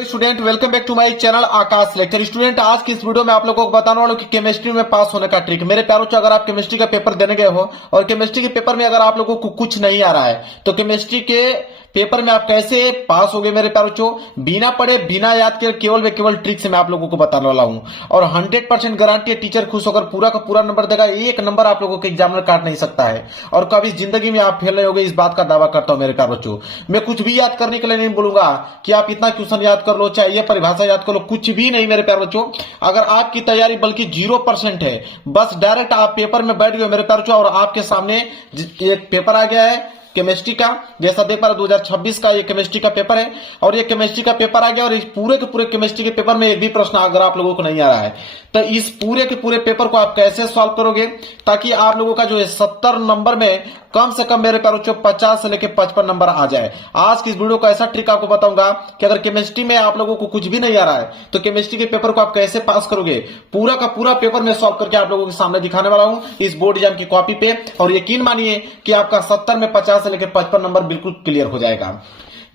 Student welcome back to my channel Akash lecture. Student आज की इस वीडियो में आप लोगों को बताने वाला हूं कि केमिस्ट्री में पास होने का ट्रिक। मेरे प्यारों से अगर आप केमिस्ट्री का पेपर देने गए हो और केमिस्ट्री के पेपर में अगर आप लोगों को कुछ नहीं आ रहा है तो केमिस्ट्री के पेपर में आप कैसे पास होगे मेरे प्यारों चो, बिना पढ़े बिना याद किए केवल व केवल ट्रिक से मैं आप लोगों को बताने वाला हूं। और 100% गारंटी है टीचर खुश होकर पूरा का पूरा नंबर देगा, एक नंबर आप लोगों के एग्जामिनर काट नहीं सकता है और कभी जिंदगी में आप फेल नहीं होगे, इस बात का दावा करता हूं मेरे प्यारों बच्चों। मैं कुछ भी याद करने के लिए नहीं बोलूंगा कि आप इतना क्वेश्चन याद कर लो, चाहे ये परिभाषा याद कर लो, कुछ भी नहीं मेरे प्यारे बच्चों। अगर आपकी तैयारी बल्कि 0% है, बस डायरेक्ट आप पेपर में बैठ गए मेरे प्यारे बच्चों और आपके सामने एक पेपर आ गया है केमिस्ट्री का, जैसा देख पा रहे 2026 का ये केमिस्ट्री का पेपर है और ये केमिस्ट्री का पेपर आ गया और इस पूरे के पूरे केमिस्ट्री के पेपर में एक भी प्रश्न अगर आप लोगों को नहीं आ रहा है तो इस पूरे के पूरे पेपर को आप कैसे सॉल्व करोगे ताकि आप लोगों का जो है 70 नंबर में कम से कम मेरे प्यारे बच्चों 50 से लेकर 55 नंबर आ जाए। आज की इस वीडियो का ऐसा ट्रिक आपको बताऊंगा कि अगर केमिस्ट्री में आप लोगों को कुछ भी नहीं आ रहा है तो केमिस्ट्री के पेपर को आप कैसे पास करोगे, पूरा का पूरा पेपर मैं सॉल्व करके आप लोगों के सामने दिखाने वाला हूं इस बोर्ड एग्जाम की कॉपी पे। और यकीन मानिए कि आपका 70 में 50 से लेकर 55 नंबर बिल्कुल क्लियर हो जाएगा।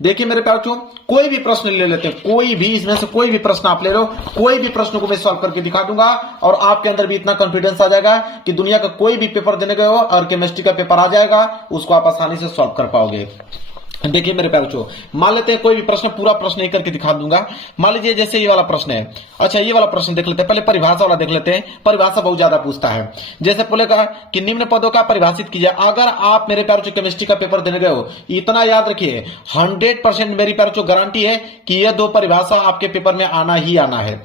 देखिए मेरे प्यारे बच्चों, कोई भी प्रश्न ले लेते हैं, कोई भी इसमें से कोई भी प्रश्न आप ले लो, कोई भी प्रश्न को मैं सॉल्व करके दिखा दूंगा और आपके अंदर भी इतना कॉन्फिडेंस आ जाएगा कि दुनिया का कोई भी पेपर देने गए हो और केमिस्ट्री का पेपर आ जाएगा, उसको आप आसानी से सॉल्व कर पाओगे। देखिए मेरे प्यारे बच्चों, मान लेते हैं कोई भी प्रश्न, पूरा प्रश्न नहीं करके दिखा दूंगा। मान लीजिए जैसे ये वाला प्रश्न है, अच्छा ये वाला प्रश्न देख लेते हैं, पहले परिभाषा वाला देख लेते हैं। परिभाषा बहुत ज्यादा पूछता है, जैसे बोलेगा कि निम्न पदों का परिभाषित कीजिए। अगर आप मेरे प्यारे बच्चों केमिस्ट्री का पेपर देने गए हो, इतना याद रखिए 100% मेरी प्यारे बच्चों गारंटी है कि ये दो परिभाषा आपके पेपर में आना ही आना है।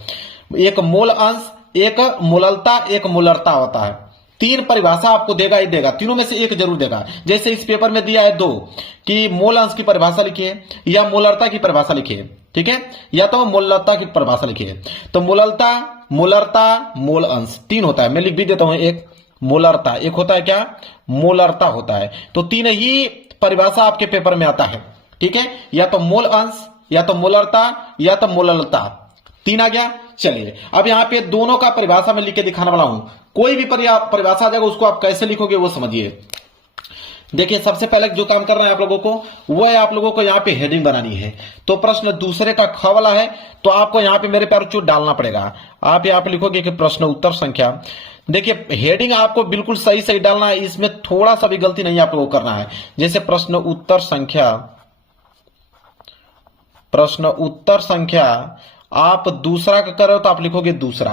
एक मोल अंश, एक मोललता, एक मोलरता होता है। तीन परिभाषा आपको देगा ही देगा, तीनों में से एक जरूर देगा। जैसे इस पेपर में दिया है दो कि मोल अंश की परिभाषा लिखिए या मोलरता की परिभाषा लिखिए, ठीक है, या तो मोललता की परिभाषा लिखिए। तो मोललता, मोलरता, मोल अंश तीन होता है, मैं लिख भी देता हूं। एक मोलरता, एक होता है क्या, मोलरता होता है। तो तीन ही परिभाषा आपके पेपर में आता है, ठीक है, या तो मोल अंश, या तो मोलरता, या तो मोललता, तीन आ गया। चलिए अब यहां पे दोनों का परिभाषा में लिख के दिखाने वाला हूं। कोई भी परिभाषा आ जाएगा उसको आप कैसे लिखोगे वो समझिए। देखिए सबसे पहले जो काम करना है आप लोगों को वो है, आप लोगों को यहां पे हेडिंग बनानी है। तो प्रश्न दूसरे का ख वाला है तो आपको यहां पे मेरे प्यारे बच्चों डालना पड़ेगा। आप यहां पे लिखोगे कि प्रश्न उत्तर संख्या। देखिए हेडिंग आपको बिल्कुल सही सही डालना है, इसमें थोड़ा सा भी गलती नहीं आप लोगों को करना है। जैसे प्रश्न उत्तर संख्या, प्रश्न उत्तर संख्या आप दूसरा का कर रहे हो तो आप लिखोगे दूसरा,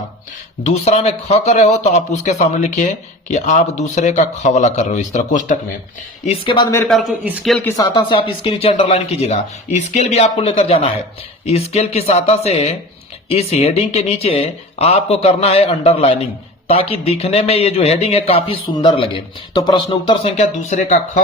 दूसरा में ख कर रहे हो तो आप उसके सामने लिखिए कि आप दूसरे का ख वाला कर रहे हो, इस तरह कोष्टक में। इसके बाद मेरे प्यारे बच्चों स्केल की सहायता से आप इसके नीचे अंडरलाइन कीजिएगा। स्केल भी आपको लेकर जाना है, स्केल की सहायता से इस हेडिंग के नीचे आपको करना है अंडरलाइनिंग ताकि दिखने में ये जो हेडिंग है काफी सुंदर लगे। तो प्रश्न उत्तर संख्या दूसरे का ख,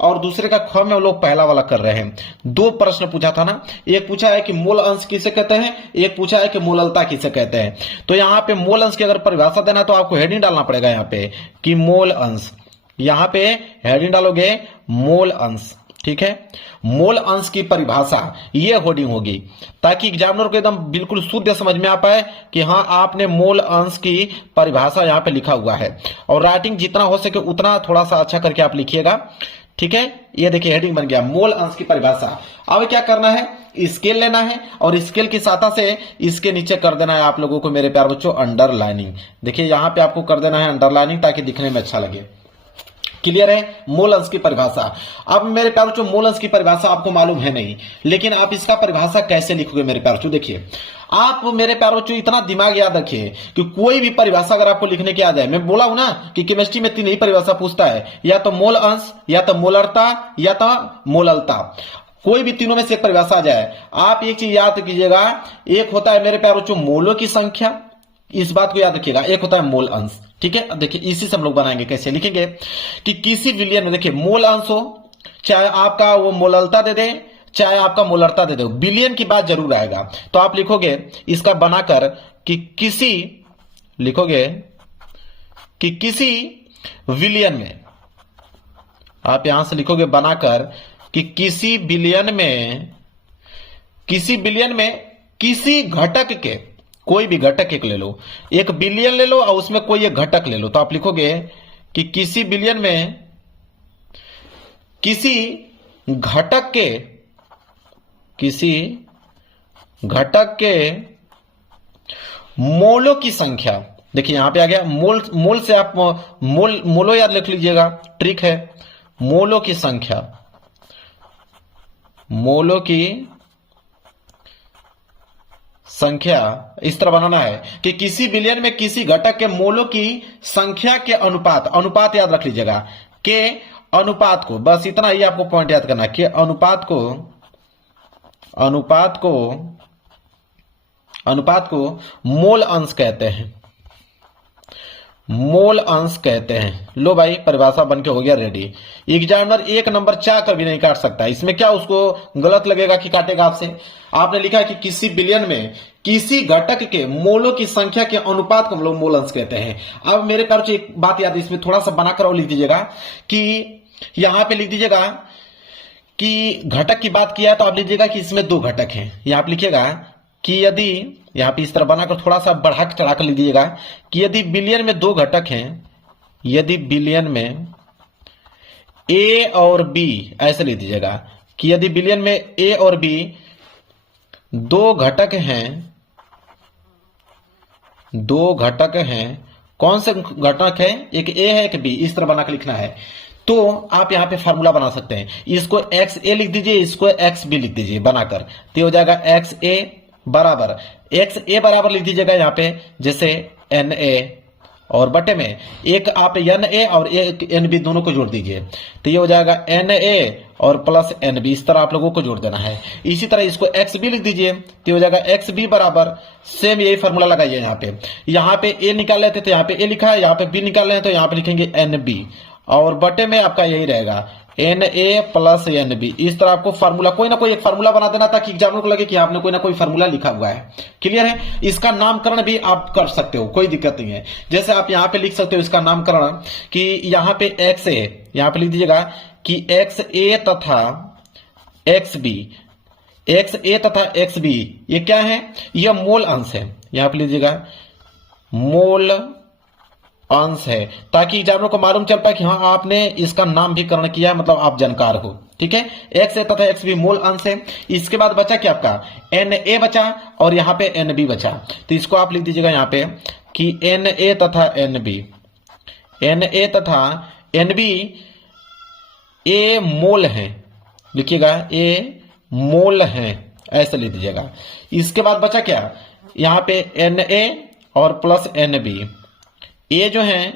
और दूसरे का ख में हम लोग पहला वाला कर रहे हैं। दो प्रश्न पूछा था ना, एक पूछा है कि मूल अंश किसे कहते हैं, एक पूछा है कि मोललता किसे कहते हैं। तो यहाँ पे मोल अंश की अगर परिभाषा देना है तो आपको हेडिंग डालना पड़ेगा यहाँ पे कि मोल अंश, यहाँ पे हेडिंग डालोगे मोल अंश, ठीक है। मोल अंश की परिभाषा ये हेडिंग होगी ताकि एग्जामिनर को एकदम बिल्कुल शुद्ध समझ में आ पाए कि हाँ आपने मोल अंश की परिभाषा यहाँ पे लिखा हुआ है। और राइटिंग जितना हो सके उतना थोड़ा सा अच्छा करके आप लिखिएगा, ठीक है। ये देखिए हेडिंग बन गया मोल अंश की परिभाषा। अब क्या करना है, स्केल लेना है और स्केल की सहायता से इसके नीचे कर देना है आप लोगों को मेरे प्यारे बच्चों अंडरलाइनिंग। देखिए यहाँ पे आपको कर देना है अंडरलाइनिंग ताकि दिखने में अच्छा लगे। क्लियर है मोल अंश की परिभाषा। अब मेरे प्यारे बच्चों मोल अंश की परिभाषा आपको मालूम है नहीं, लेकिन आप इसका परिभाषा कैसे लिखोगे मेरे प्यारे बच्चों। देखिए आप मेरे प्यारे बच्चों इतना दिमाग याद रखिए कि कोई भी परिभाषा अगर आपको लिखने की आ जाए, मैं बोला हूं ना कि केमिस्ट्री में तीन ही परिभाषा पूछता है, या तो मोल अंश, या तो मोलरता, या तो मोललता। कोई भी तीनों में से एक परिभाषा आ जाए, आप एक चीज याद कीजिएगा, एक होता है मेरे प्यारे बच्चों मोलों की संख्या, इस बात को याद रखिएगा, एक होता है मोल अंश, ठीक है। देखिए इसी से हम लोग बनाएंगे, कैसे लिखेंगे कि किसी विलियन में, देखिए मोल अंश हो चाहे आपका वो मोललता दे दे चाहे आपका मोलरता दे दे, बिलियन की बात जरूर आएगा। तो आप लिखोगे इसका बनाकर कि किसी, लिखोगे कि किसी विलियन में, आप यहां से लिखोगे बनाकर कि किसी बिलियन में, किसी बिलियन में किसी घटक के, कोई भी घटक एक ले लो, एक बिलियन ले लो और उसमें कोई एक घटक ले लो। तो आप लिखोगे कि किसी बिलियन में किसी घटक के, किसी घटक के मोलों की संख्या, देखिए यहां पे आ गया मोल, मोल से आप मोलो याद लिख लीजिएगा, ट्रिक है। मोलों की संख्या, मोलों की संख्या इस तरह बनाना है कि किसी बिलियन में किसी घटक के मोलों की संख्या के अनुपात, अनुपात याद रख लीजिएगा, के अनुपात को, बस इतना ही आपको पॉइंट याद करना है कि अनुपात को मोल अंश कहते हैं, मोल अंश कहते हैं। लो भाई परिभाषा बन के हो गया रेडी। एग्जामिनर एक नंबर चाह कर भी नहीं काट सकता, इसमें क्या उसको गलत लगेगा कि काटेगा आपसे। आपने लिखा है कि किसी बिलियन में किसी घटक के मोलों की संख्या के अनुपात को हम लोग मोल अंश कहते हैं। अब मेरे प्यार एक बात याद है, इसमें थोड़ा सा बनाकर और लिख दीजिएगा कि यहां पे लिख दीजिएगा कि घटक की बात किया है तो आप लीजिएगा कि इसमें दो घटक हैं। यहां आप लिखिएगा कि यदि, यहां पे इस तरह बनाकर थोड़ा सा बढ़ा के चढ़ाकर लिख दीजिएगा कि यदि बिलियन में दो घटक हैं, यदि बिलियन में ए और बी, ऐसे लिख दीजिएगा कि यदि बिलियन में ए और बी दो घटक हैं, दो घटक हैं, कौन से घटक है, एक ए है एक बी, इस तरह बनाकर लिखना है। तो आप यहां पे फार्मूला बना सकते हैं, इसको एक्स ए लिख दीजिए, इसको एक्स बी लिख दीजिए बनाकर, तो हो जाएगा एक्स ए बराबर, एक्स ए बराबर लिख दीजिएगा यहां पे जैसे एन ए, और बटे में एक आप एन ए और एक एन बी दोनों को जोड़ दीजिए, तो ये हो जाएगा एन ए और प्लस एन बी, इस तरह आप लोगों को जोड़ देना है। इसी तरह इसको एक्स बी लिख दीजिए, तो हो जाएगा एक्स बी बराबर, सेम यही फॉर्मूला लगाइए। यहाँ पे ए निकाल लेते तो यहाँ पे ए लिखा है, यहाँ पे बी निकाल रहे हैं तो यहाँ पे लिखेंगे एन बी, और बटे में आपका यही रहेगा n a plus n b. इस तरह आपको फार्मूला, कोई ना कोई एक फार्मूला बना देना ताकि एग्जामिनर को लगे कि आपने कोई ना कोई फार्मूला लिखा हुआ है। क्लियर है। इसका नामकरण भी आप कर सकते हो, कोई दिक्कत नहीं है। जैसे आप यहाँ पे लिख सकते हो इसका नामकरण कि यहाँ पे एक्स ए, यहाँ पे लिख दीजिएगा कि एक्स ए तथा एक्स बी, एक्स ए तथा एक्स बी ये क्या है, यह मोल अंश है। यहाँ पे लीजिएगा मोल अंश है, ताकि एग्जामिनर को मालूम चल पाए कि हाँ आपने इसका नामकरण किया है, मतलब आप जानकार हो। ठीक है, एक्स ए तथा एक्स बी मोल अंश है। इसके बाद बचा क्या आपका एन ए बचा, और यहाँ पे एन बी बचा, तो इसको आप लिख दीजिएगा यहाँ पे कि एन ए तथा एन बी, एन ए तथा एन बी ए मोल है, लिखिएगा ए मोल है, ऐसे लिख दीजिएगा। इसके बाद बचा क्या, यहाँ पे एन ए और प्लस एन बी, ये जो है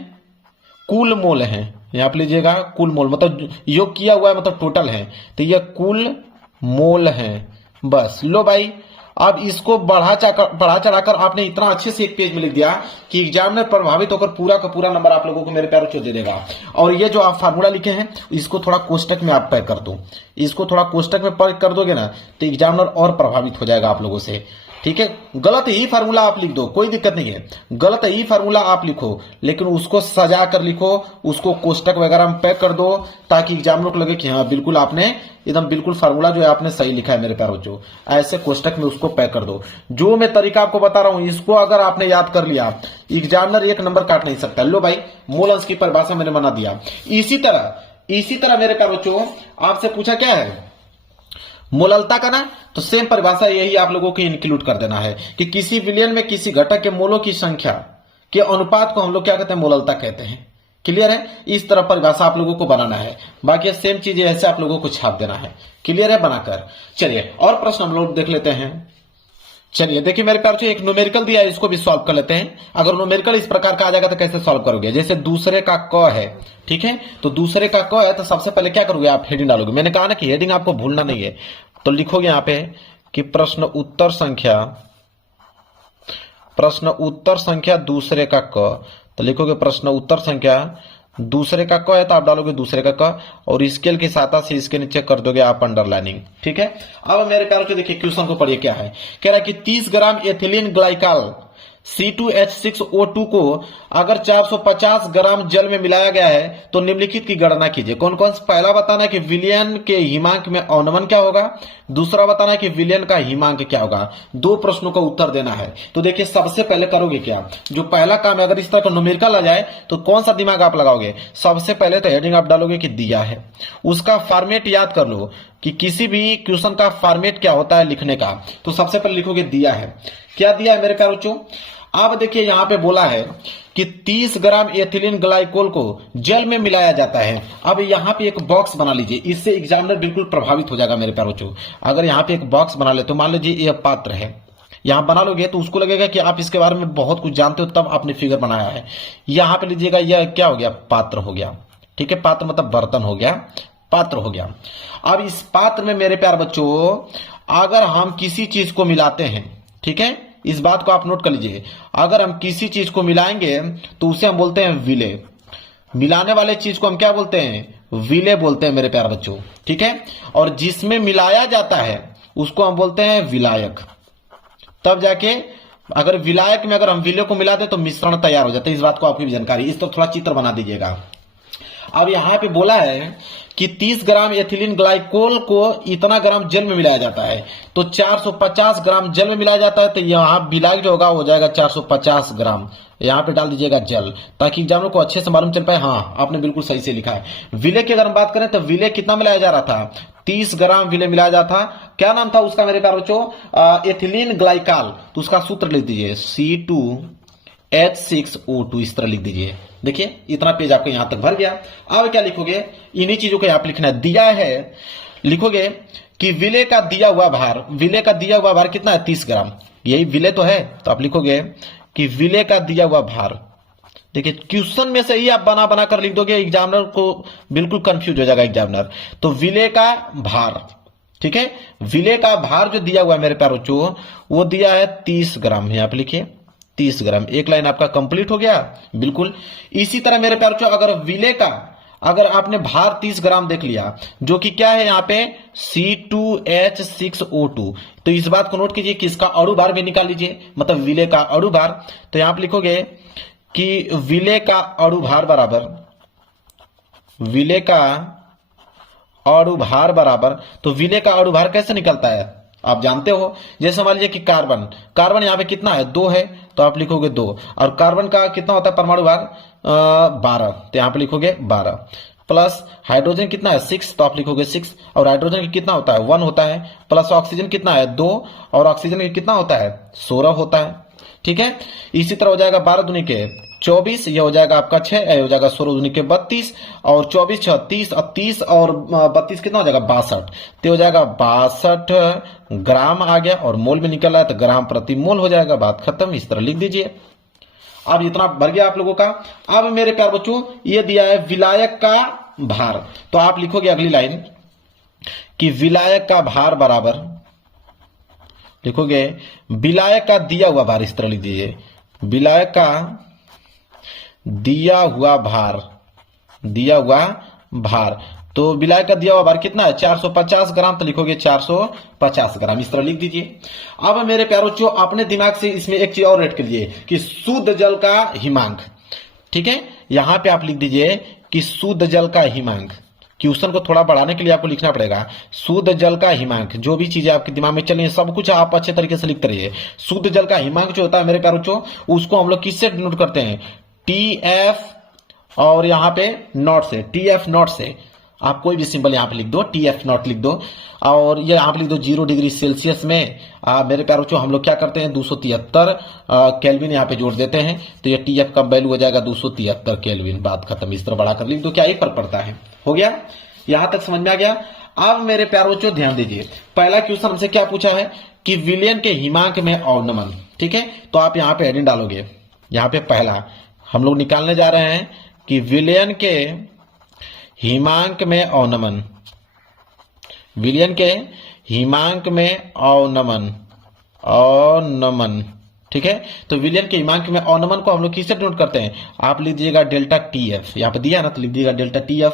कुल मोल है, यहां पे लीजिएगा कुल मोल, मतलब योग किया हुआ है, मतलब टोटल है, तो ये कुल मोल है। बस लो भाई, अब इसको बढ़ा चढ़ाकर आपने इतना अच्छे से एक पेज में लिख दिया कि एग्जामिनर प्रभावित होकर पूरा का पूरा नंबर आप लोगों को मेरे प्यारों को दे देगा। और ये जो आप फार्मूला लिखे हैं इसको थोड़ा कोष्टक में आप पैक कर दो, इसको थोड़ा कोष्टक में पैक कर दोगे ना तो एग्जामिनर और प्रभावित हो जाएगा आप लोगों से। ठीक है, गलत ही फार्मूला आप लिख दो, कोई दिक्कत नहीं है, गलत ही फार्मूला आप लिखो, लेकिन उसको सजा कर लिखो, उसको कोष्टक वगैरह में पैक कर दो, ताकि एग्जामिनर को लगे कि हाँ बिल्कुल आपने एकदम बिल्कुल फार्मूला जो है आपने सही लिखा है मेरे प्यारे बच्चों। ऐसे कोष्टक में उसको पैक कर दो। जो मैं तरीका आपको बता रहा हूं इसको अगर आपने याद कर लिया, एग्जामिनर एक नंबर काट नहीं सकता। लो भाई, मोल अंश की परिभाषा मैंने बना दिया। इसी तरह मेरे प्यारे बच्चों आपसे पूछा क्या है मोललता का ना, तो सेम परिभाषा यही आप लोगों को इंक्लूड कर देना है कि किसी विलयन में किसी घटक के मोलों की संख्या के अनुपात को हम लोग क्या कहते हैं, मोललता कहते हैं। क्लियर है, इस तरह परिभाषा आप लोगों को बनाना है, बाकी सेम चीजें ऐसे आप लोगों को छाप देना है। क्लियर है बनाकर। चलिए और प्रश्न हम लोग देख लेते हैं। चलिए देखिए मेरे प्यार एक न्यूमेरिकल दिया है, इसको भी सॉल्व कर लेते हैं। अगर न्यूमेरिकल इस प्रकार का आ जाएगा तो कैसे सॉल्व करोगे, जैसे दूसरे का क है, ठीक है, तो दूसरे का क है तो सबसे पहले क्या करोगे आप हेडिंग डालोगे। मैंने कहा ना कि हेडिंग आपको भूलना नहीं है, तो लिखोगे यहां पे कि प्रश्न उत्तर संख्या दूसरे का क, तो लिखोगे प्रश्न उत्तर संख्या दूसरे का क है तो आप डालोगे दूसरे का क, और स्केल की सहायता से इसके नीचे कर दोगे आप अंडरलाइनिंग। ठीक है, अब मेरे प्यारों को देखिए क्वेश्चन को पढ़िए क्या है। कह रहा है कि 30 ग्राम एथिलीन ग्लाइकॉल C2H6O2 को अगर 450 ग्राम जल में मिलाया गया है तो निम्नलिखित की गणना कीजिए। कौन कौन सा, पहला बताना है कि विलयन के हिमांक में अवनमन क्या होगा, दूसरा बताना है कि विलयन का हिमांक क्या होगा। दो प्रश्नों का उत्तर देना है। तो देखिए सबसे पहले करोगे क्या, जो पहला काम है अगर इस तरह का न्यूमेरिकल आ जाए तो कौन सा दिमाग आप लगाओगे, सबसे पहले तो हेडिंग आप डालोगे कि दिया है, उसका फॉर्मेट याद कर लो, कि किसी भी क्वेश्चन का फॉर्मेट क्या होता है लिखने का, तो सबसे पहले लिखोगे दिया है। क्या दिया है मेरे प्यारे बच्चों? अब देखिए यहां पे बोला है कि 30 ग्राम एथिलीन ग्लाइकोल को जल में मिलाया जाता है। अब यहां पे एक बॉक्स बना लीजिए, इससे एग्जामिनर बिल्कुल प्रभावित हो जाएगा मेरे प्यारे बच्चों। अगर यहां पे एक बॉक्स बना ले तो मान लीजिए यह पात्र है, यहां बना लोगे तो उसको लगेगा कि आप इसके बारे में बहुत कुछ जानते हो, तब आपने फिगर बनाया है। यहां पे लीजिएगा, यह क्या हो गया? पात्र हो गया। ठीक है, पात्र मतलब बर्तन हो गया, पात्र हो गया। अब इस पात्र में मेरे प्यारे बच्चों अगर हम किसी चीज को मिलाते हैं, ठीक है, इस बात को आप नोट कर लीजिए, अगर हम किसी चीज को मिलाएंगे तो उसे हम बोलते हैं विलेय। मिलाने वाले चीज को हम क्या बोलते हैं? विलेय बोलते हैं मेरे प्यारे बच्चों। ठीक है, और जिसमें मिलाया जाता है उसको हम बोलते हैं विलायक। तब जाके अगर विलायक में अगर हम विलेय को मिला दे तो मिश्रण तैयार हो जाता है। इस बात को आपकी भी जानकारी, इस पर थोड़ा चित्र बना दीजिएगा। अब यहां पे बोला है कि 30 ग्राम एथिलीन ग्लाइकोल को इतना ग्राम जल में मिलाया जाता है, तो 450 ग्राम जल में मिलाया जाता है, तो यहां विलायक जो होगा हो जाएगा 450 ग्राम। यहां पे डाल दीजिएगा जल, ताकि एग्जामिनर को अच्छे से मालूम चल पाए। हाँ, आपने बिल्कुल सही से लिखा है। विलेय की अगर हम बात करें तो विलेय कितना मिलाया जा रहा था? 30 ग्राम विलेय मिलाया जा था। क्या नाम था उसका मेरे प्यारे बच्चों? Ethylene glycol. तो उसका सूत्र लिख दीजिए C2H6O2, इस तरह लिख दीजिए। देखिए इतना पेज आपको यहां तक भर गया। अब क्या लिखोगे? इन्हीं चीजों को आप लिखना है। दिया है, लिखोगे कि विलेय का दिया हुआ भार, विलेय का दिया हुआ भार कितना है? 30 ग्राम। यही विलेय तो है, तो आप लिखोगे कि विलेय का दिया हुआ भार। देखिए क्वेश्चन में से ही आप बना बना कर लिख दोगे, एग्जामिनर को बिल्कुल कंफ्यूज हो जाएगा एग्जामिनर। तो विलेय का भार, ठीक है, विलेय का भार जो दिया हुआ है मेरे प्यारे बच्चों, वो दिया है 30 ग्राम। यहां पे लिखिए 30 ग्राम। एक लाइन आपका कंप्लीट हो गया। बिल्कुल इसी तरह मेरे प्यारे बच्चों अगर विलेय का अगर आपने भार 30 ग्राम देख लिया, जो कि क्या है यहाँ पे C2H6O2, तो इस बात को नोट कीजिए कि इसका अणु भार भी निकाल लीजिए, मतलब विलेय का अणु भार। तो यहां पे लिखोगे कि विलेय का अणु भार बराबर, विलेय का अणु भार बराबर, तो विलेय का अणु भार कैसे निकलता है आप जानते हो। जैसे मान लीजिए कि कार्बन, कार्बन यहाँ पे कितना है? 2 है, तो आप लिखोगे 2। और कार्बन का कितना होता है परमाणु भार? 12, तो यहाँ पे लिखोगे 12। प्लस हाइड्रोजन कितना है? 6, तो आप लिखोगे 6। और हाइड्रोजन की कितना होता है? 1 होता है। प्लस ऑक्सीजन कितना है? 2। और ऑक्सीजन की कितना होता है? 16 होता है। ठीक है, इसी तरह हो जाएगा 12 दूनी के 24, ये हो जाएगा आपका 6, ये हो जाएगा 16 दूनी के 32, और 24 6 30, और 30 और 32 कितना हो जाएगा? 62, तो हो जाएगा 62 ग्राम आ गया, और मोल में निकल रहा है तो ग्राम प्रति मोल हो जाएगा। बात खत्म, इस तरह लिख दीजिए। अब इतना भर गया आप लोगों का। अब मेरे प्यारे बच्चों ये दिया है विलायक का भार, तो आप लिखोगे अगली लाइन कि विलायक का भार बराबर, लिखोगे विलायक का दिया हुआ भार, इस तरह लिख दीजिए, विलायक का दिया हुआ भार, दिया हुआ भार। तो विलायक का दिया हुआ भार कितना है? 450 ग्राम, तो लिखोगे 450 ग्राम, इस तरह लिख दीजिए। अब मेरे प्यारों बच्चों अपने दिमाग से इसमें एक चीज और ऐड कर लीजिए कि शुद्ध जल का हिमांक। ठीक है, यहां पे आप लिख दीजिए कि शुद्ध जल का हिमांक। क्वेश्चन को थोड़ा बढ़ाने के लिए आपको लिखना पड़ेगा शुद्ध जल का हिमांक। जो भी चीजें आपके दिमाग में चल रही है सब कुछ आप अच्छे तरीके से लिखते रहिए। शुद्ध जल का हिमांक जो होता है मेरे प्यारों बच्चों, उसको हम लोग किससे डिनोट करते हैं? TF, और यहां पे नॉट से, TF नॉट से। आप कोई भी सिंबल यहां पे लिख दो, TF नॉट लिख दो, और ये यहां पे लिख दो 0 डिग्री सेल्सियस में। मेरे प्यारों बच्चों हम लोग क्या करते हैं? 273 केल्विन यहां पे जोड़ देते हैं, तो ये TF का वैल्यू हो जाएगा 273 केल्विन। बात खत्म, इस तरह बढ़ाकर लिख दो, क्या ही फर्क पड़ता है। हो गया, यहां तक समझ में आ गया। अब मेरे प्यारों बच्चों ध्यान दीजिए, पहला क्वेश्चन हमसे क्या पूछा है कि विलयन के हिमांक में अवनमन। ठीक है, तो आप यहां पे हेडिंग डालोगे, यहां पे पहला हम लोग निकालने जा रहे हैं कि विलयन के हिमांक में अवनमन, विलयन के हिमांक में अवनमन, अवनमन। ठीक है, तो विलयन के हिमांक में अवनमन को हम लोग किससे डिनोट करते हैं? आप लिख दीजिएगा डेल्टा TF, यहां पे दिया ना, तो लिख दीजिएगा डेल्टा TF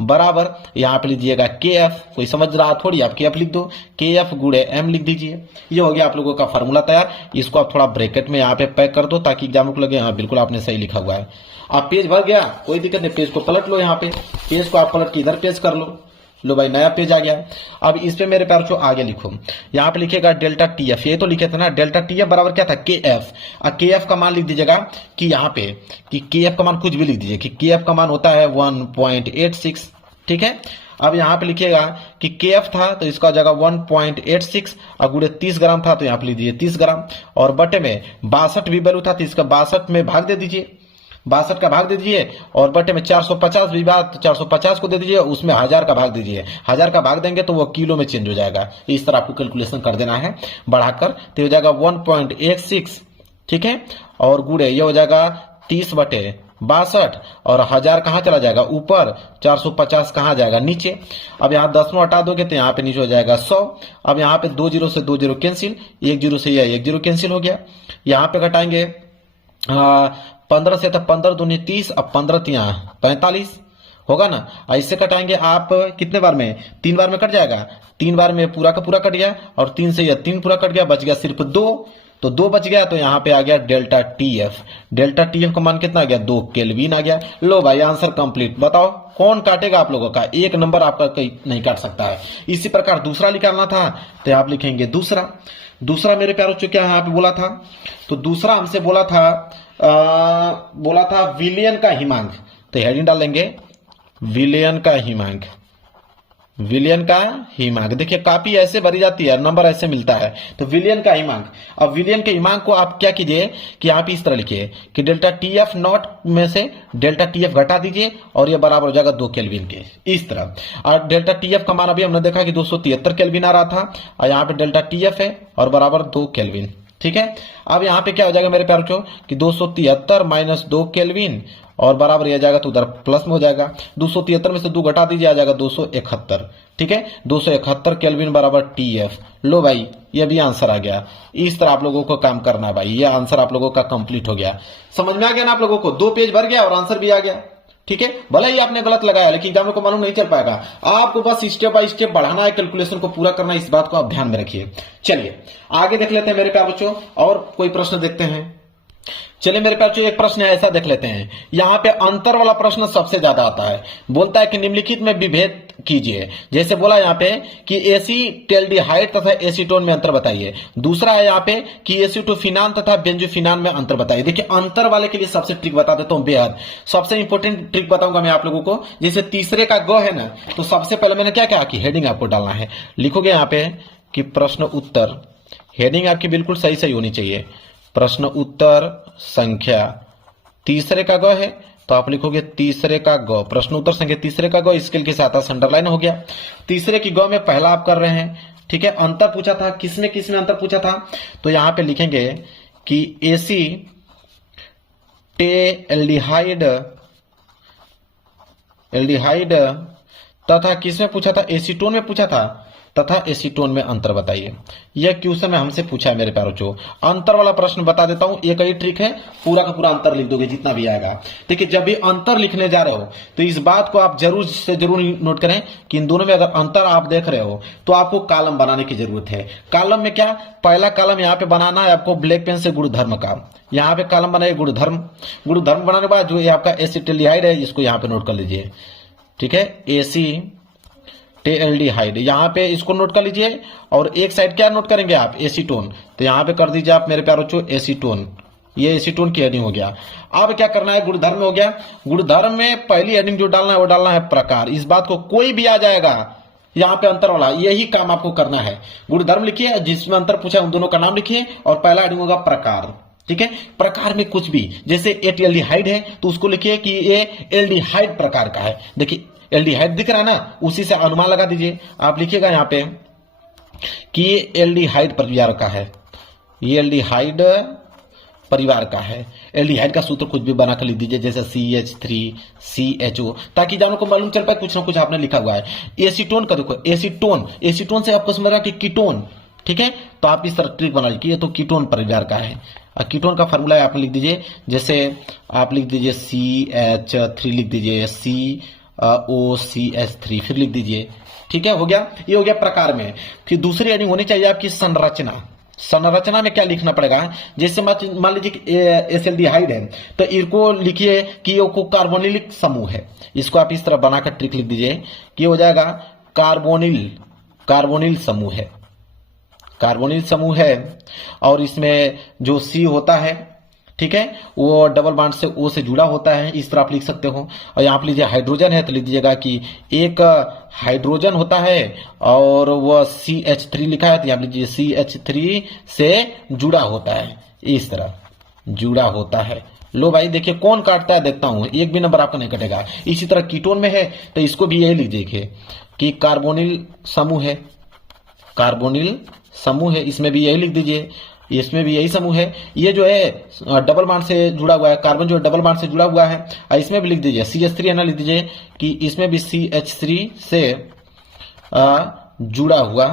बराबर, यहां पे लिख दीजिएगा KF। कोई समझ रहा थोड़ी, आप KF लिख दो, KF गुणे M लिख दीजिए। ये हो गया आप लोगों का फार्मूला तैयार। इसको आप थोड़ा ब्रैकेट में यहाँ पे पैक कर दो ताकि एग्जाम को लगे हाँ बिल्कुल आपने सही लिखा हुआ है। आप पेज भर गया, कोई दिक्कत नहीं, पेज को पलट लो, यहाँ पे पेज को आप पलट के इधर पेज कर लो भाई, नया पेज आ गया। अब इस पे मेरे प्यार आगे लिखो, यहाँ पे लिखेगा डेल्टा TF, ये तो लिखे थे ना, डेल्टा TF बराबर क्या था? KF। और KF का मान लिख दीजिएगा कि यहाँ पे कि KF का मान कुछ भी लिख दीजिए कि KF का मान होता है 1.86। ठीक है, अब यहाँ पे लिखिएगा कि KF था तो इसका हो जाएगा 1.86 और गुड़े 30 ग्राम था तो यहाँ पे लिख दीजिए 30 ग्राम, और बटे में 62 भी वैल्यू था तो इसका 62 में भाग दे दीजिए, 62 का भाग दे दीजिए, और बटे में 450 भी बात तो 450 को दे दीजिए, उसमें 1000 का भाग दीजिए, 1000 का भाग देंगे तो वो किलो में चेंज हो जाएगा। इस तरह आपको कैलकुलेशन कर देना है बढ़ाकर, तो हो जाएगा 1.86, ठीक है, और गुड़े ये हो जाएगा 30 बटे 62, और 1000 कहाँ चला जाएगा ऊपर, 450 कहाँ जाएगा नीचे। अब यहाँ 10 हटा दोगे तो यहाँ पे नीचे हो जाएगा 100। अब यहाँ पे 2 जीरो से 2 जीरो कैंसिल, 1 जीरो से यह 1 जीरो कैंसिल हो गया। यहाँ पे घटाएंगे 15 से तो 15 दूनी 30, अब 15 तिया 45 होगा ना। ऐसे कटाएंगे आप कितने बार में, 3 बार में कट जाएगा, 3 बार में पूरा का पूरा कट गया, और 3 से यह 3 पूरा कट गया, बच गया सिर्फ 2, तो 2 बच गया, तो यहाँ पे आ गया डेल्टा TF। डेल्टा TF का मान कितना आ गया, 2 केल्विन आ गया। लो भाई आंसर कंप्लीट। बताओ कौन काटेगा आप लोगों का, एक नंबर आपका कहीं नहीं काट सकता है। इसी प्रकार दूसरा निकालना था तो आप लिखेंगे दूसरा मेरे प्यारों जो क्या यहाँ पे बोला था, तो दूसरा हमसे बोला था विलियन का हिमांक, तो हेडिंग डालेंगे विलियन का हिमांक। विलियन का हिमांक देखिए काफी ऐसे भरी जाती है, नंबर ऐसे मिलता है, तो विलियन का हिमांक। अब विलियन के हिमांक को आप क्या कीजिए कि यहाँ पे इस तरह लिखिए कि डेल्टा TF नॉट में से डेल्टा TF घटा दीजिए, और ये बराबर हो जाएगा 2 केल्विन के, इस तरह। और डेल्टा TF का मान अभी हमने देखा कि 273 केल्विन आ रहा था, और यहाँ पे डेल्टा TF है और बराबर 2 केल्विन, ठीक है। अब यहाँ पे क्या हो जाएगा मेरे प्यारों को कि 273 माइनस 2 केल्विन और बराबर यह जाएगा तो उधर प्लस में हो जाएगा। 273 में से 2 घटा दीजिए, आ जाएगा 271, ठीक है। 271 केल्विन बराबर TF। लो भाई ये भी आंसर आ गया। इस तरह आप लोगों को काम करना भाई, ये आंसर आप लोगों का कंप्लीट हो गया। समझ में आ गया ना आप लोगों को, 2 पेज भर गया और आंसर भी आ गया, ठीक है। भले ही आपने गलत लगाया लेकिन एग्जाम को मालूम नहीं चल पाएगा, आपको बस स्टेप बाय स्टेप बढ़ाना है, कैलकुलेशन को पूरा करना है, इस बात को आप ध्यान में रखिए। चलिए आगे देख लेते हैं मेरे प्यारे बच्चों, और कोई प्रश्न देखते हैं। चलिए मेरे पास एक प्रश्न है, ऐसा देख लेते हैं। यहाँ पे अंतर वाला प्रश्न सबसे ज्यादा आता है। बोलता है कि निम्नलिखित में विभेद कीजिए। जैसे बोला यहाँ पे कि एसीटेल्डिहाइड तथा एसीटोन में अंतर बताइए। दूसरा है यहाँ पे कि एसीटोफिनान तथा बेंजोफिनान में अंतर बताइए। देखिए अंतर वाले के लिए सबसे ट्रिक बता देता हूँ, बेहद सबसे इंपॉर्टेंट ट्रिक बताऊंगा मैं आप लोगों को। जैसे तीसरे का ग है ना, तो सबसे पहले मैंने क्या कहा कि हेडिंग आपको डालना है। लिखोगे यहाँ पे कि प्रश्न उत्तर, हेडिंग आपकी बिल्कुल सही सही होनी चाहिए। प्रश्न उत्तर संख्या तीसरे का ग है तो आप लिखोगे तीसरे का ग, प्रश्न उत्तर संख्या तीसरे का ग स्केल के साथ अंडरलाइन हो गया। तीसरे की ग में पहला आप कर रहे हैं, ठीक है। अंतर पूछा था, किसमें किसमें अंतर पूछा था, तो यहां पे लिखेंगे कि एल्डिहाइड तथा किसमें पूछा था, एसीटोन में पूछा था, तथा एसीटोन में अंतर बताइए। यह क्वेश्चन में हमसे पूछा है मेरे प्यारों को। अंतर वाला प्रश्न बता देता हूं, एक ही ट्रिक है, पूरा का पूरा अंतर लिख दोगे जितना भी आएगा। देखिए जब भी अंतर लिखने जा रहे हो तो इस बात को आप जरूर से जरूर नोट करें कि इन दोनों में अगर अंतर आप देख रहे हो तो आपको कॉलम बनाने की जरूरत है। कॉलम में क्या, पहला कॉलम यहाँ पे बनाना है आपको ब्लैक पेन से गुणधर्म का। यहाँ पे कॉलम बनाइए गुणधर्म। गुणधर्म बनाने के बाद जो ये आपका एसिटिल्डिहाइड है इसको यहाँ पे नोट कर लीजिए, ठीक है। एल्डिहाइड यहाँ पे इसको नोट कर लीजिए, और एक साइड क्या नोट करेंगे आप, एसीटोन, तो यहाँ पे कर दीजिए आप मेरे प्यारे बच्चों एसीटोन। ये एसीटोन की हेडिंग हो गया। अब क्या करना है, गुणधर्म हो गया। गुणधर्म में पहली हेडिंग जो डालना है वो डालना है प्रकार। इस बात को कोई भी आ जाएगा यहाँ पे अंतर वाला, यही काम आपको करना है। गुणधर्म लिखिए, जिसमें अंतर पूछा उन दोनों का नाम लिखिए, और पहला हेडिंग होगा प्रकार, ठीक है। प्रकार में कुछ भी, जैसे एल्डिहाइड है तो उसको लिखिए कि ये एल्डिहाइड प्रकार का है। देखिए एल्डिहाइड दिख रहा है ना, उसी से अनुमान लगा दीजिए। आप लिखिएगा यहाँ पे कि ये एल्डिहाइड परिवार का है, ये एल्डिहाइड परिवार का है। एल्डिहाइड का सूत्र कुछ भी बनाकर लिख दीजिए, जैसे CH3CHO, ताकि जानों को मालूम चल पाए कुछ ना कुछ आपने लिखा हुआ है। एसीटोन का देखो, एसीटोन से आपको समझ रहा कि कीटोन, ठीक है। तो आप इस तरह ट्रिक बना लीजिए, ये तो कीटोन परिवार का है। कीटोन का फॉर्मूला आप लिख दीजिए, जैसे आप लिख दीजिए CH3 लिख दीजिए, COCH3 फिर लिख दीजिए, ठीक है। हो गया, ये हो गया प्रकार में। फिर दूसरी हेडिंग होनी चाहिए आपकी संरचना। संरचना में क्या लिखना पड़ेगा, जैसे मान लीजिए एसिल्डिहाइड है तो इनको लिखिए कि ये कार्बोनिलिक समूह है। इसको आप इस तरह बनाकर ट्रिक लिख दीजिए कि हो जाएगा कार्बोनिल समूह है, कार्बोनिल समूह है। और इसमें जो C होता है ठीक है, वो डबल बॉन्ड से O से जुड़ा होता है, इस तरह आप लिख सकते हो। और यहाँ पे लीजिए हाइड्रोजन है तो लिख दीजिएगा कि एक हाइड्रोजन होता है और वह CH3 लिखा है तो यहाँ लीजिए CH3 से जुड़ा होता है, इस तरह जुड़ा होता है। लो भाई देखिए कौन काटता है देखता हूं, एक भी नंबर आपका नहीं कटेगा। इसी तरह कीटोन में है तो इसको भी यही लिख देखिए कि कार्बोनिल समूह है, कार्बोनिल समूह है, इसमें भी यही लिख दीजिए, इसमें भी यही समूह है। ये जो है डबल बॉन्ड से जुड़ा हुआ है, कार्बन जो है डबल बॉन्ड से जुड़ा हुआ है, इसमें भी लिख दीजिए CH3 है ना, लिख दीजिए कि इसमें भी CH3 से जुड़ा हुआ,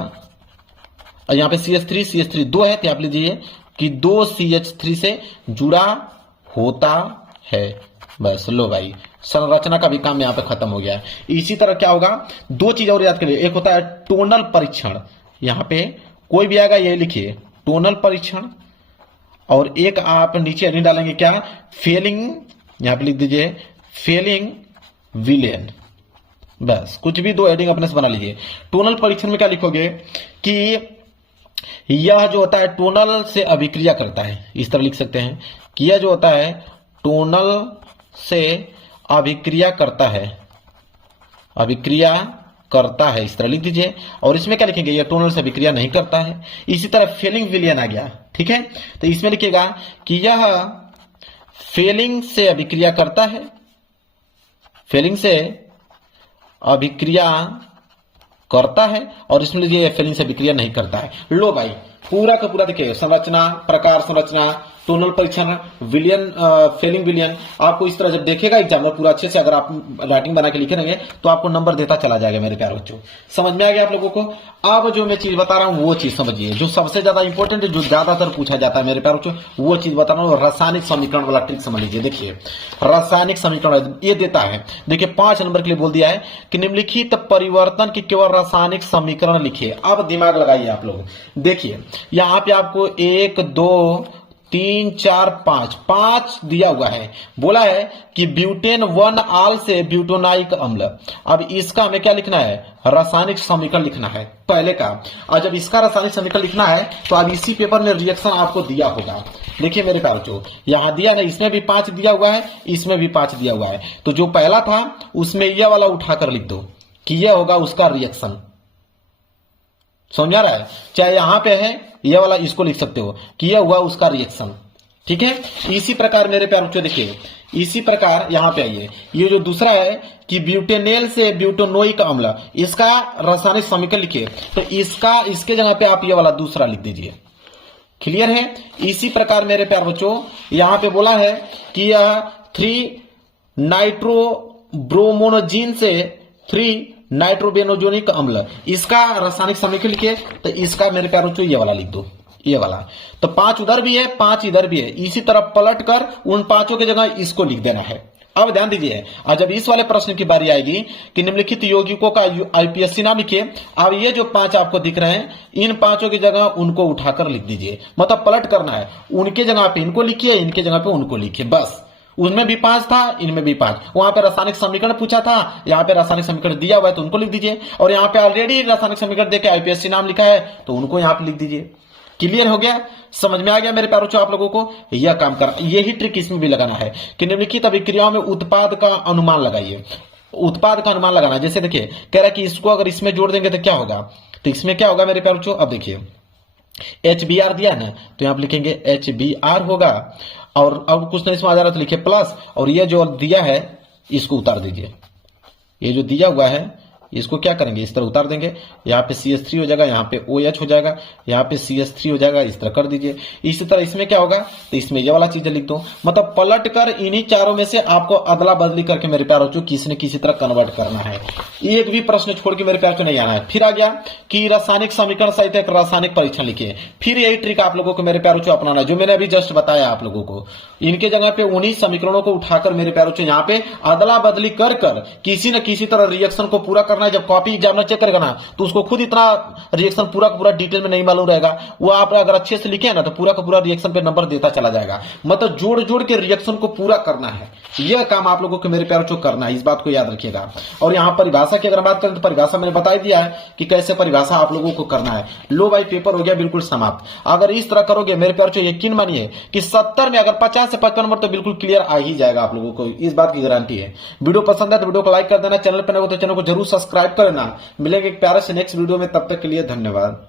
और यहाँ पे CH3 दो है तो आप लीजिए कि 2 CH3 से जुड़ा होता है। बस लो भाई, संरचना का भी काम यहाँ पे खत्म हो गया है। इसी तरह क्या होगा, दो चीज और याद करिए, एक होता है टोनल परीक्षण, यहाँ पे कोई भी आएगा ये लिखिए टोनल परीक्षण, और एक आप नीचे नहीं डालेंगे क्या, फेलिंग, यहाँ पे लिख दीजिए फेलिंग विलेन। बस कुछ भी दो हेडिंग अपने से बना लीजिए। टोनल परीक्षण में क्या लिखोगे कि यह जो होता है टोनल से अभिक्रिया करता है, इस तरह लिख सकते हैं कि यह जो होता है टोनल से अभिक्रिया करता है, अभिक्रिया करता है, इस तरह लिख दीजिए। और इसमें क्या लिखेंगे, यह टोनल से अभिक्रिया नहीं करता है। इसी तरह फेलिंग विलियन आ गया, ठीक है, तो इसमें लिखिएगा कि यह फेलिंग से अभिक्रिया करता है, फेलिंग से अभिक्रिया करता है, और इसमें लीजिए फेलिंग से अभिक्रिया नहीं करता है। लो भाई पूरा का पूरा देखिए, संरचना, प्रकार संरचना, टोनल परीक्षण, विलियन, फेलिंग विलियन, आपको इस तरह जब देखेगा एग्जामिनर पूरा अच्छे से, अगर आप राइटिंग बना के लिखे रहेंगे तो आपको नंबर देता चला जाएगा मेरे प्यारे बच्चों। समझ में आ गया आप लोगों को? अब जो मैं चीज बता रहा हूं वो चीज समझिए, जो सबसे ज्यादा इंपॉर्टेंट है, जो ज्यादातर पूछा जाता है मेरे प्यारे बच्चों, वो चीज बता रहा हूं। रासायनिक समीकरण वाला ट्रिक समझ लीजिए। देखिए रासायनिक समीकरण ये देता है, देखिए 5 नंबर के लिए बोल दिया है कि निम्नलिखित परिवर्तन की केवल रासायनिक समीकरण लिखिए। अब दिमाग लगाइए आप लोग, देखिए यहां पे आपको 1 2 3 4 5 दिया हुआ है, बोला है कि ब्यूटेन 1 आल से ब्यूटोनाइक अम्ल। अब इसका हमें क्या लिखना है, रासायनिक समीकरण लिखना है पहले का। और जब इसका रासायनिक समीकरण लिखना है तो अब इसी पेपर में रिएक्शन आपको दिया होगा। देखिए मेरे प्यारे बच्चों, यहां दिया है, इसमें भी 5 दिया हुआ है, इसमें भी 5 दिया हुआ है, तो जो पहला था उसमें यह वाला उठाकर लिख दो कि यह होगा उसका रिएक्शन। समझ आ रहा है? चाहे यहां पे है यह वाला, इसको लिख सकते हो कि यह हुआ उसका रिएक्शन, ठीक है। इसी प्रकार मेरे प्यारे बच्चों देखिए, इसी प्रकार यहां पे आइए, ये जो दूसरा है कि ब्यूटेनेल से ब्यूटोनोइक अम्ल, इसका रासायनिक समीकरण लिखिए, तो इसके जगह पे आप ये वाला दूसरा लिख दीजिए। क्लियर है? इसी प्रकार मेरे प्यारे बच्चों यहां पे बोला है कि यह 3 नाइट्रोब्रोमोनोजिन से 3 नाइट्रोबेनोजोनिक अम्ल, इसका रासायनिक समीकरण लिखिए, तो इसका मेरे प्यारे बच्चों ये वाला लिख दो, ये वाला। तो 5 उधर भी है, 5 इधर भी है, इसी तरह पलट कर उन 5 की जगह इसको लिख देना है। अब ध्यान दीजिए, और जब इस वाले प्रश्न की बारी आएगी कि निम्नलिखित यौगिकों का आईपीएससी नाम लिखिए, अब ये जो 5 आपको दिख रहे हैं, इन 5 की जगह उनको उठाकर लिख दीजिए, मतलब पलट करना है, उनके जगह पे इनको लिखिए, इनके जगह पे उनको लिखिए, बस। उनमें भी 5 था, इनमें भी 5, वहां पे रासायनिक समीकरण पूछा था, यहाँ पे रासायनिक समीकरण दिया हुआ है तो उनको लिख दीजिए, और यहाँ पे ऑलरेडी रासायनिक समीकरण देके आईपीएससी नाम लिखा है तो उनको यहाँ पे लिख दीजिए। क्लियर हो गया? समझ में आ गया मेरे प्यारे बच्चों आप लोगों को? यह काम कर, यही ट्रिक इसमें भी लगाना है कि निम्नलिखित अभिक्रियाओं में उत्पाद का अनुमान लगाइए। उत्पाद का अनुमान लगाना, जैसे देखिए कह रहा है कि इसको अगर इसमें जोड़ देंगे तो क्या होगा, तो इसमें क्या होगा मेरे प्यारे बच्चों, अब देखिए HBr दिया ना, तो यहाँ पे लिखेंगे HBr होगा, और अब कुछ नहीं समझ आ रहा तो लिखिए प्लस, और ये जो दिया है इसको उतार दीजिए, ये जो दिया हुआ है इसको क्या करेंगे, इस तरह उतार देंगे, यहाँ पे CH3 हो जाएगा, यहाँ पे OH हो जाएगा, यहाँ पे CH3 हो जाएगा, इस तरह कर दीजिए। इसी तरह इसमें क्या होगा, तो इसमें ये वाला चीज लिख दो, मतलब पलट कर इन्हीं चारों में से आपको अदला बदली करके मेरे प्यारे बच्चों किसी न किसी तरह कन्वर्ट करना है। एक भी प्रश्न छोड़ के मेरे प्यारे को नहीं आना है। फिर आ गया कि रासायनिक समीकरण सहित एक रासायनिक परीक्षण लिखिए। फिर यही ट्रिक आप लोगों को मेरे प्यारे बच्चों अपनाना है, जो मैंने अभी जस्ट बताया आप लोगों को, इनके जगह पे उन्हीं समीकरणों को उठाकर मेरे प्यारे बच्चों यहाँ पे अदला बदली कर किसी न किसी तरह रिएक्शन को पूरा करना है, जब कॉपी एग्जामिनर चेक करेगा ना तो उसको खुद इतना रिएक्शन पूरा का पूरा डिटेल में नहीं मालूम रहेगा। वो आप अगर अच्छे से लिखे ना तो पूरा का पूरा रिएक्शन पे नंबर देता चला जाएगा। मतलब जोड़ जोड़ के रिएक्शन को पूरा करना है, यह काम आप लोगों को मेरे प्यारे बच्चों करना है, इस बात को याद रखिएगा। और यहाँ परिभाषा की अगर बात करें तो परिभाषा मैंने बता दिया है कि कैसे परिभाषा आप लोगों को करना है। लो भाई पेपर हो गया बिल्कुल समाप्त। अगर इस तरह करोगे मेरे प्यारे बच्चों, यकीन मानिए कि 70 में अगर 50 से 55 नंबर तो बिल्कुल क्लियर आ ही जाएगा आप लोगों को, इस बात की गारंटी है। वीडियो पसंद है तो वीडियो को लाइक कर देना, चैनल पर नए हो तो चैनल को जरूर सब्सक्राइब कर लेना। मिलेंगे एक प्यारे से नेक्स्ट वीडियो में, तब तक के लिए धन्यवाद।